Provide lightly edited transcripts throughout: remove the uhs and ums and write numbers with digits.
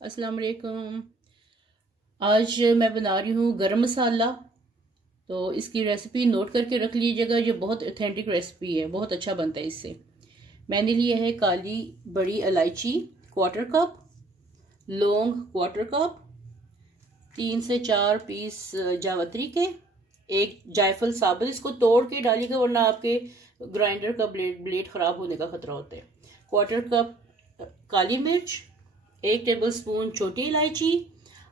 अस्सलाम वालेकुम। आज मैं बना रही हूँ गरम मसाला। तो इसकी रेसिपी नोट करके रख लीजिएगा। ये बहुत ऑथेंटिक रेसिपी है, बहुत अच्छा बनता है इससे। मैंने लिया है काली बड़ी इलायची क्वार्टर कप, लौंग क्वार्टर कप, 3 से 4 पीस जावित्री के, एक जायफल साबुत। इसको तोड़ के डालिएगा वरना आपके ग्राइंडर का ब्लेड खराब होने का खतरा होता है। क्वार्टर कप काली मिर्च, 1 टेबलस्पून छोटी इलायची,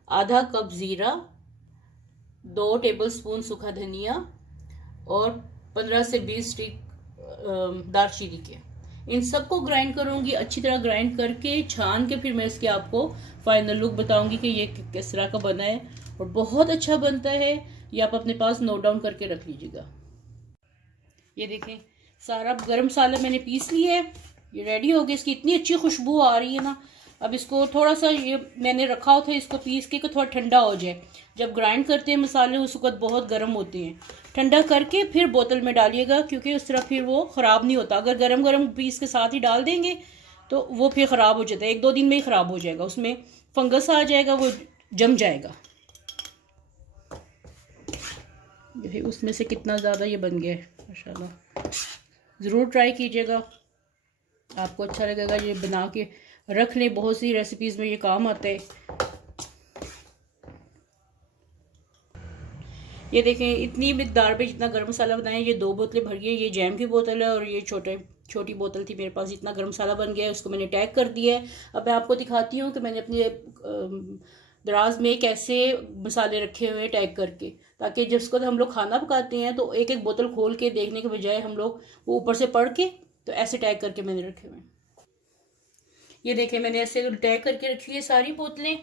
आधा कप ज़ीरा, 2 टेबलस्पून सूखा धनिया और 15 से 20 स्टिक दालचीनी के। इन सबको ग्राइंड करूंगी, अच्छी तरह ग्राइंड करके छान के फिर मैं इसके आपको फाइनल लुक बताऊंगी कि ये किस तरह का बना है। और बहुत अच्छा बनता है, ये आप अपने पास नोट डाउन करके रख लीजिएगा। ये देखें, सारा गरम मसाला मैंने पीस लिया है, ये रेडी हो गया। इसकी इतनी अच्छी खुशबू आ रही है ना। अब इसको थोड़ा सा, ये मैंने रखा था इसको पीस के, थोड़ा ठंडा हो जाए। जब ग्राइंड करते हैं मसाले उस वक्त बहुत गर्म होते हैं। ठंडा करके फिर बोतल में डालिएगा, क्योंकि उस तरह फिर वो ख़राब नहीं होता। अगर गरम गरम पीस के साथ ही डाल देंगे तो वो फिर ख़राब हो जाता है, 1-2 दिन में ही ख़राब हो जाएगा, उसमें फंगस आ जाएगा, वो जम जाएगा। उसमें से कितना ज़्यादा ये बन गया है माशाल्लाह। ज़रूर ट्राई कीजिएगा, आपको अच्छा लगेगा। ये बना के रख लें, बहुत सी रेसिपीज़ में ये काम आता है। ये देखें, इतनी मिकदार पे जितना गरम मसाला बनाया, ये 2 बोतलें भर गई। ये जैम की बोतल है और ये छोटी बोतल थी मेरे पास। इतना गरम मसाला बन गया है, उसको मैंने टैग कर दिया है। अब मैं आपको दिखाती हूँ कि मैंने अपने दराज में कैसे मसाले रखे हुए हैं टैग करके, ताकि जब उसको हम लोग खाना पकाते हैं तो एक एक बोतल खोल के देखने के बजाय हम लोग वो ऊपर से पढ़ के, तो ऐसे टैग करके मैंने रखे हुए हैं। ये देखें, मैंने ऐसे टैग करके रखी है सारी बोतलें।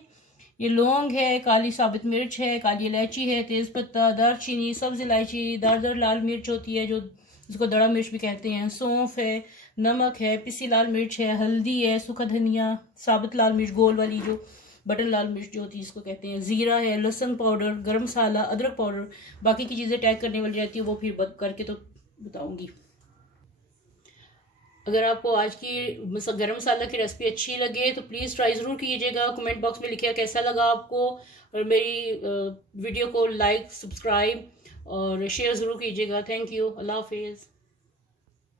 ये लौंग है, काली साबित मिर्च है, काली इलायची है, तेज़पत्ता, दालचीनी, सब्ज़ इलायची, दारदार लाल मिर्च होती है जो जिसको दड़ा मिर्च भी कहते हैं, सौंफ है, नमक है, पिसी लाल मिर्च है, हल्दी है, सूखा धनिया, साबित लाल मिर्च गोल वाली जो बटन लाल मिर्च जो होती है इसको कहते हैं, ज़ीरा है, लहसुन पाउडर, गरम मसाला, अदरक पाउडर। बाकी की चीज़ें टैग करने वाली रहती है, वो फिर करके तो बताऊँगी। अगर आपको आज की गरम मसाला की रेसिपी अच्छी लगे तो प्लीज़ ट्राई ज़रूर कीजिएगा। कमेंट बॉक्स में लिखिएगा कैसा लगा आपको, और मेरी वीडियो को लाइक, सब्सक्राइब और शेयर ज़रूर कीजिएगा। Thank you. अल्लाह हाफिज़।